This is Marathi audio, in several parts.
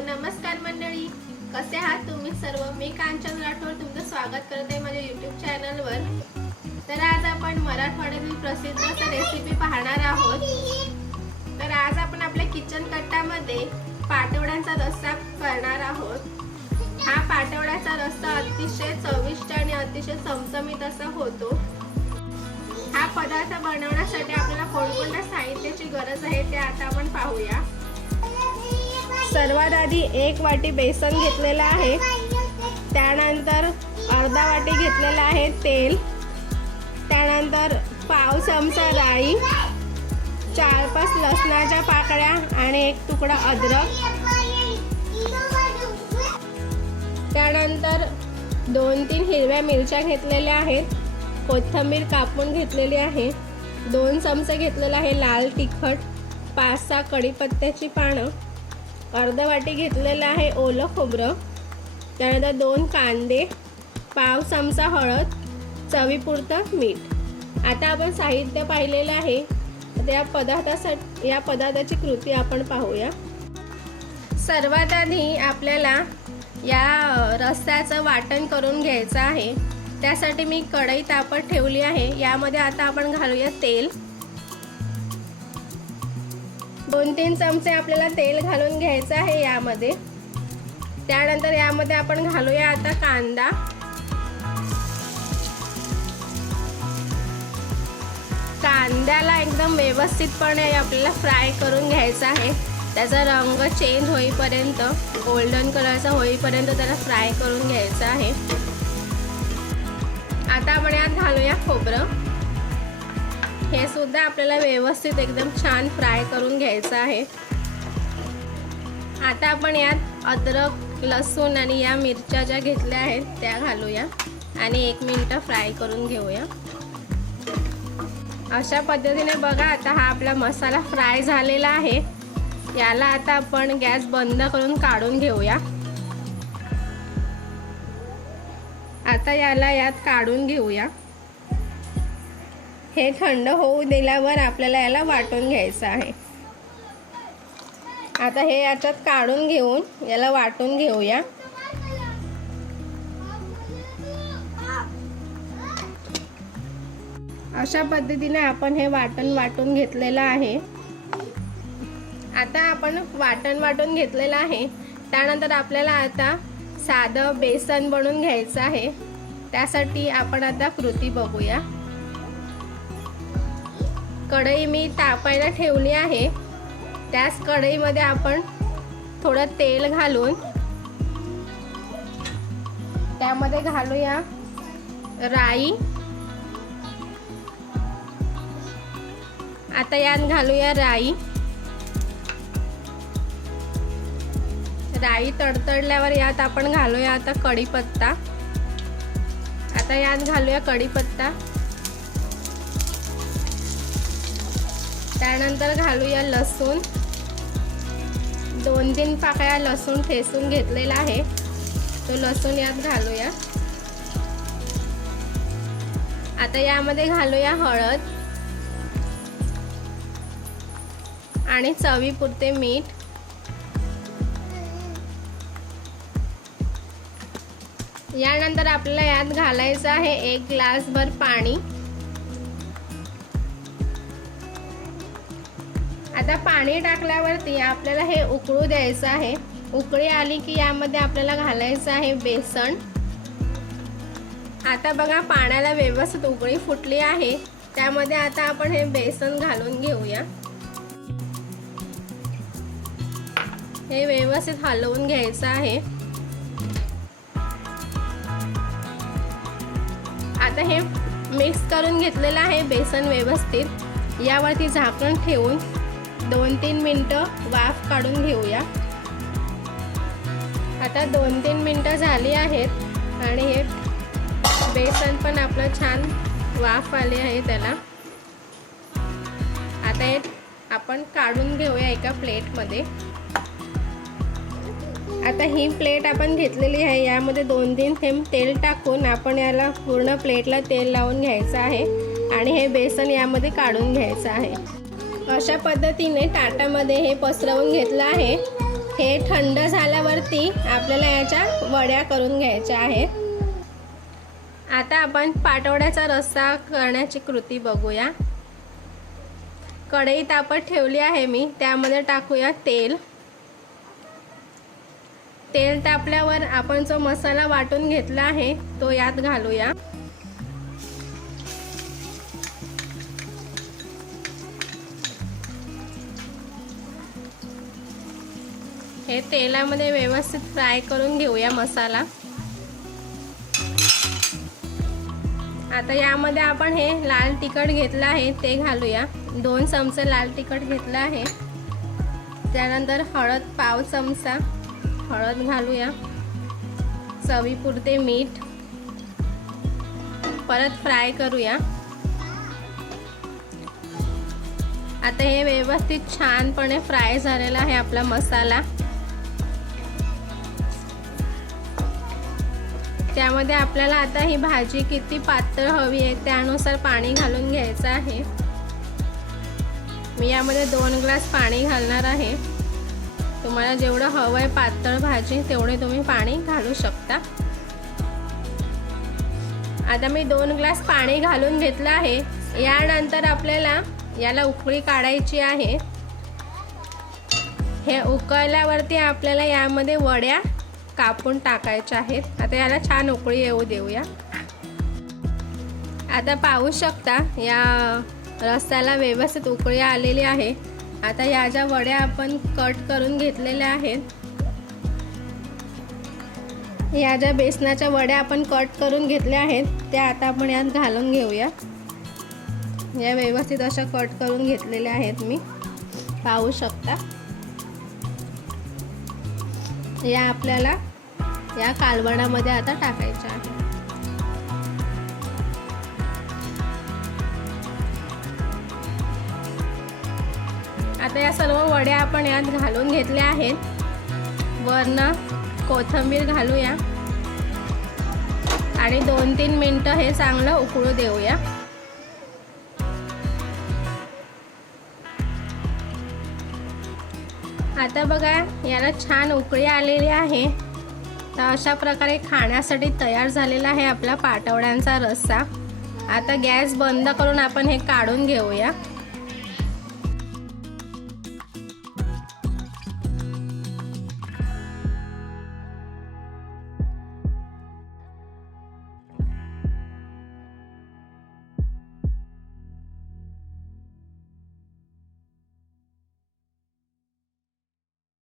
नमस्कार मंडळी, कसे आहात तुम्ही सर्व? मी कांचन राठोड तुमचं स्वागत करते माझ्या YouTube चॅनलवर। तर आज आपण मराठवाड्यातील प्रसिद्ध असं रेसिपी पाहणार आहोत। तर आज आपण आपल्या किचन कट्टामध्ये पाटवड्यांचा रस्सा करणार आहोत। हा पाटवड्याचा रस्सा अतिशय चविष्ट आणि अतिशय चमचमीत असा होतो। हा पदार्थ बनवण्यासाठी आपल्याला कोणकोणत्या साहित्याची गरज आहे ते आता आपण पाहूया। सर्वात आधी 1 वाटी बेसन घेतलेला आहे, त्यानंतर अर्धा वाटी घेतलेला आहे तेल, त्यानंतर पाव चमचा राई, 4-5 लसणाच्या पाकळ्या आणि 1 तुकडा अद्रक, त्यानंतर 2-3 हिरव्या मिरच्या घेतलेल्या आहेत, कोथिंबीर कापून घेतलेली आहे, 2 चमचे घेतलेला आहे लाल तिखट, 5-6 कढीपत्त्याची पानं, अर्धा वाटी घेतलेला आहे ओलं खोबरं, त्यानंतर 2 कांदे, पाव चमचा हळद, चवीपुरतं मीठ। आता आपण साहित्य पाहिलेलं आहे, या पदार्थाची कृती आपण पाहूया। सर्वात आधी आपल्याला या रस्स्याचं वाटण करून घ्यायचं आहे। त्यासाठी मी कढई तापत ठेवली आहे। यामध्ये आता आपण घालूया तेल। 2-3 चमचे आपल्याला तेल घालून घ्यायचं आहे यामध्ये। त्यानंतर यामध्ये आपण घालूया आता कांदा, कांद्याला एकदम व्यवस्थितपणे आपल्याला फ्राय करून घ्यायचा आहे। त्याचा रंग चेंज होईपर्यंत, गोल्डन कलरचा होईपर्यंत त्याला फ्राय करून घ्यायचा आहे। आता आपण यात घालूया खोबरं, हे सुद्धा आपल्याला व्यवस्थित एकदम छान फ्राय करून घ्यायचं आहे। आता आपण यात अद्रक, लसूण आणि या मिरच्या ज्या घेतल्या आहेत त्या घालूया आणि 1 मिनिट फ्राय करून घेऊया। अशा पद्धतीने बघा, आता हा आपला मसाला फ्राय झालेला आहे। याला आता आपण गॅस बंद करून काढून घेऊया। आता याला यात काढून घेऊया। हे थंड होऊ दिल्यावर आपल्याला याला वाटून घ्यायचं आहे। आता हे याच्यात काढून घेऊन याला वाटून घेऊया। अशा पद्धतीने आपण हे वाटून घेतलेलं आहे। आता आपण वाटून घेतलेलं आहे। त्यानंतर आपल्याला आता साधं बेसन बनवून घ्यायचं आहे। त्यासाठी आपण आता कृती बघूया। कढई मी तापायला ठेवली आहे। त्याच कढईमध्ये आपण थोडं तेल घालून त्यामध्ये घालूया राई। आता यात घालूया राई तडतडल्यावर यात आपण घालूया आता कढीपत्ता। आता यात घालूया कढीपत्ता, त्यानंतर घालूया लसूण, 2-3 पाकळ्या लसूण ठेचून घेतलेला आहे, तो लसूण यात घालूया। आता यामध्ये घालूया हळद आणि चवीपुरते मीठ। यानंतर आपल्याला यात घालायचं आहे 1 ग्लासभर पाणी। आता पाणी टाकल्यावरती आपल्याला हे उकळू द्यायचं आहे। उकळी आली की यामध्ये आपल्याला घालायचं आहे बेसन। आता बघा, पाण्याला व्यवस्थित उकळी फुटली आहे। त्यामध्ये आता आपण हे बेसन घालून घेऊया। हे व्यवस्थित हलवून घ्यायचं आहे। आता हे मिक्स करून घेतलेलं आहे बेसन व्यवस्थित। यावरती झाकण ठेवून 2-3 मिनिटं वाफ काढून घेऊया। आता 2-3 मिनिटं झाली आहेत आणि हे बेसन पण आपलं छान वाफ आली आहे त्याला। आता हे आपण काढून घेऊया एका प्लेटमध्ये। आता ही प्लेट आपण घेतलेली आहे, यामध्ये 2-3 थेंब तेल टाकून आपण याला पूर्ण प्लेटला तेल लावून घ्यायचं आहे आणि हे बेसन यामध्ये काढून घ्यायचं आहे। अशा पद्धतीने ताटामध्ये हे पसरवून घेतलं आहे। हे थंड झाल्यावरती आपल्याला याच्या वड्या करून घ्यायच्या आहेत। आता आपण पाटवड्याचा रस्सा करण्याची कृती बघूया। कढई तापत ठेवली आहे मी, त्यामध्ये टाकूया तेल। तेल तापल्यावर आपण जो मसाला वाटून घेतला आहे तो यात घालूया। हे तेलामध्ये व्यवस्थित फ्राय करून घेऊया मसाला। आता यामध्ये आपण हे लाल तिखट घेतलं आहे ते घालूया। 2 चमचे लाल तिखट घेतलं आहे। त्यानंतर हळद पाव चमचा हळद घालूया। चवीपुरते मीठ, परत फ्राय करूया। आता हे व्यवस्थित छानपणे फ्राय झालेला आहे आपला मसाला। त्यामध्ये आपल्याला आता ही भाजी किती पातळ हवी आहे त्यानुसार पाणी घालून घ्यायचं आहे। मी यामध्ये 2 ग्लास पाणी घालणार आहे। तुम्हाला जेवढं हवं आहे पातळ भाजी तेवढे तुम्ही पाणी घालू शकता। आता मी 2 ग्लास पाणी घालून घेतलं आहे। यानंतर आपल्याला याला उकळी काढायची आहे। हे उकळल्यावरती आपल्याला यामध्ये वड्या कापून टाकायच्या आहेत। आता याला छान उकळी येऊ देऊया। आता पाहू शकता या रस्स्याला व्यवस्थित उकळी आलेली आहे। आता या ज्या वड्या आपण कट करून घेतलेल्या आहेत, या ज्या बेसनाच्या वड्या आपण कट करून घेतल्या आहेत त्या आता आपण यात घालून घेऊया। या व्यवस्थित अशा कट करून घेतलेल्या आहेत मी, पाहू शकता। या आपल्याला या कालवणामध्ये आता टाकायच्या आहे। आता या सर्व वड्या आपण यात घालून घेतल्या आहेत। वरनं कोथिंबीर घालूया आणि 2-3 मिनिटं हे चांगलं उकळू देऊया। आता बघा याला छान उकळी आलेली आहे। तर अशा प्रकारे खाण्यासाठी तयार झालेला आहे आपला पाटवड्यांचा रस्सा। आता गॅस बंद करून आपण हे काढून घेऊया।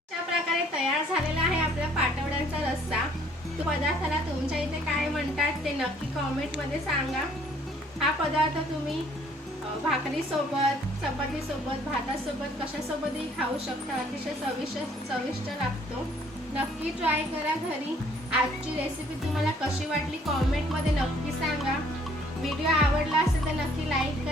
अशा प्रकारे तयार झालेला आहे आपला पाटवड्यांचा रस्सा। तो पदार्थाला तुमच्या इथे काय म्हणतात ते नक्की कमेंटमध्ये सांगा। हा पदार्थ तुम्ही भाकरीसोबत, चपातीसोबत, भातासोबत कशासोबतही खाऊ शकता। अतिशय चविष्ट लागतो। नक्की ट्राय करा घरी। आजची रेसिपी तुम्हाला कशी वाटली कमेंटमध्ये नक्की सांगा। व्हिडिओ आवडला असेल तर नक्की लाईक